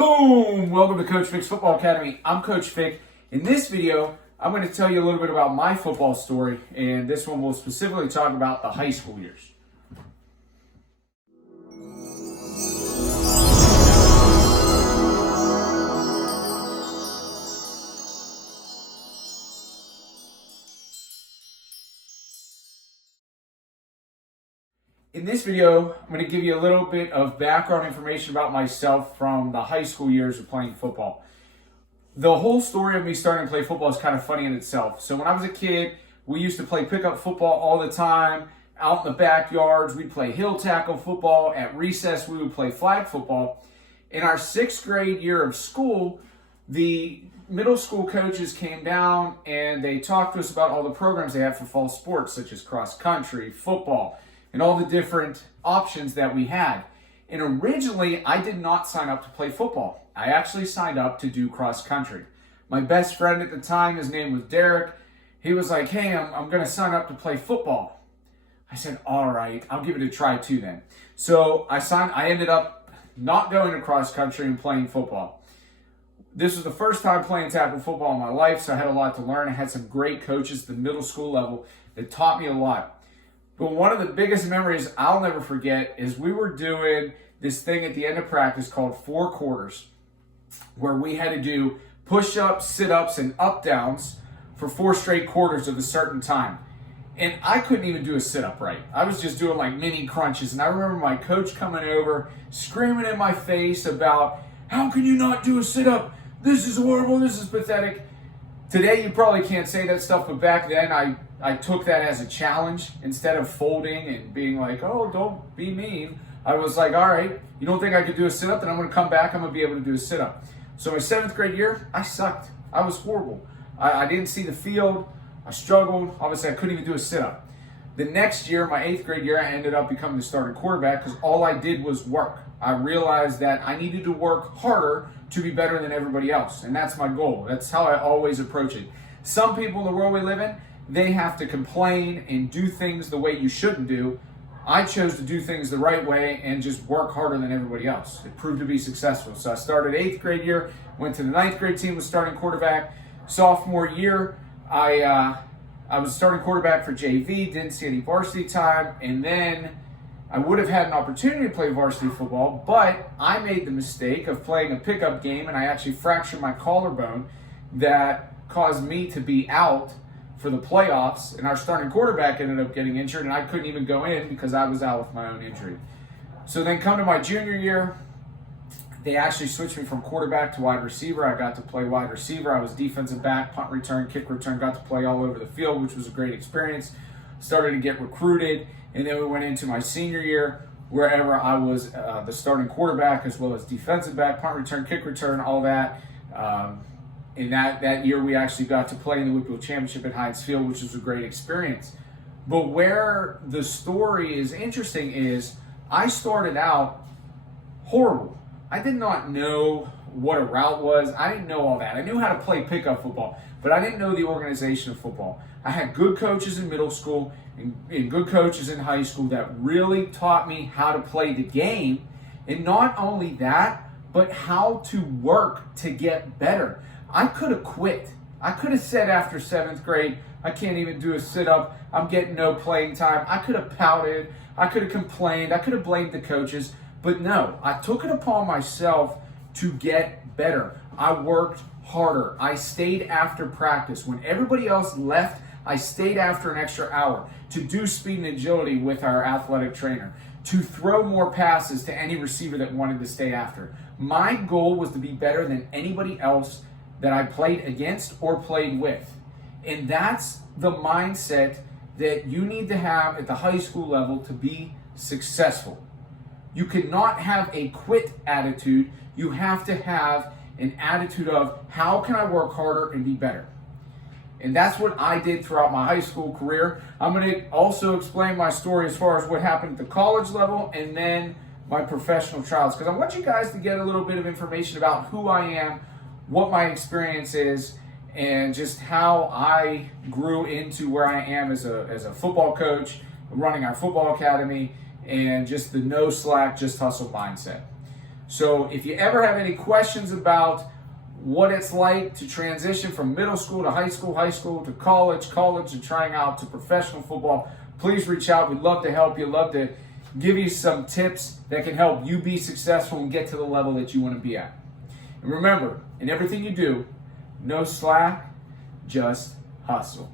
Boom! Welcome to Coach Fick's Football Academy. I'm Coach Fick. In this video, I'm going to tell you a little bit about my football story, and this one will specifically talk about the high school years. In this video, I'm going to give you a little bit of background information about myself from the high school years of playing football. The whole story of me starting to play football is kind of funny in itself. So when I was a kid, we used to play pickup football all the time, out in the backyards. We'd play hill tackle football. At recess, we would play flag football. In our 6th grade year of school, the middle school coaches came down and they talked to us about all the programs they have for fall sports, such as cross country, football, and all the different options that we had. And originally, I did not sign up to play football. I actually signed up to do cross country. My best friend at the time, his name was Derek, he was like, hey, I'm going to sign up to play football. I said, all right, I'll give it a try too then. So I ended up not going to cross country and playing football. This was the first time playing tackle football in my life, so I had a lot to learn. I had some great coaches at the middle school level that taught me a lot. But one of the biggest memories I'll never forget is we were doing this thing at the end of practice called 4 quarters, where we had to do push-ups, sit-ups, and up-downs for 4 straight quarters of a certain time. And I couldn't even do a sit-up right. I was just doing like mini crunches. And I remember my coach coming over, screaming in my face about, how can you not do a sit-up? This is horrible, this is pathetic. Today, you probably can't say that stuff, but back then, I took that as a challenge. Instead of folding and being like, oh, don't be mean, I was like, all right, you don't think I could do a sit-up? Then I'm going to come back, I'm going to be able to do a sit-up. So my 7th grade year, I sucked. I was horrible. I didn't see the field. I struggled. Obviously, I couldn't even do a sit-up. The next year, my 8th grade year, I ended up becoming the starting quarterback because all I did was work. I realized that I needed to work harder to be better than everybody else. And that's my goal. That's how I always approach it. Some people in the world we live in, they have to complain and do things the way you shouldn't do. I chose to do things the right way and just work harder than everybody else. It proved to be successful. So I started 8th grade year, went to the 9th grade team, was starting quarterback. Sophomore year, I was starting quarterback for JV, didn't see any varsity time, and then I would have had an opportunity to play varsity football, but I made the mistake of playing a pickup game, and I actually fractured my collarbone that caused me to be out for the playoffs, and our starting quarterback ended up getting injured, and I couldn't even go in because I was out with my own injury. So then come to my junior year, they actually switched me from quarterback to wide receiver. I got to play wide receiver. I was defensive back, punt return, kick return, got to play all over the field, which was a great experience. Started to get recruited, and then we went into my senior year, wherever I was the starting quarterback as well as defensive back, punt return, kick return, all that. In that year, we actually got to play in the Whitfield Championship at Heinz Field, which was a great experience. But where the story is interesting is I started out horrible. I did not know what a route was. I didn't know all that. I knew how to play pickup football, but I didn't know the organization of football. I had good coaches in middle school and good coaches in high school that really taught me how to play the game. And not only that, but how to work to get better. I could have quit. I could have said after 7th grade, I can't even do a sit-up. I'm getting no playing time. I could have pouted. I could have complained. I could have blamed the coaches. But no, I took it upon myself to get better. I worked harder. I stayed after practice. When everybody else left, I stayed after an extra hour to do speed and agility with our athletic trainer, to throw more passes to any receiver that wanted to stay after. My goal was to be better than anybody else that I played against or played with. And that's the mindset that you need to have at the high school level to be successful. You cannot have a quit attitude. You have to have an attitude of, how can I work harder and be better? And that's what I did throughout my high school career. I'm going to also explain my story as far as what happened at the college level and then my professional trials, because I want you guys to get a little bit of information about who I am, what my experience is, and just how I grew into where I am as a football coach, running our football academy, and just the no slack, just hustle mindset. So if you ever have any questions about what it's like to transition from middle school to high school to college to trying out to professional football, please reach out. We'd love to help you, love to give you some tips that can help you be successful and get to the level that you want to be at. And remember, in everything you do, no slack, just hustle.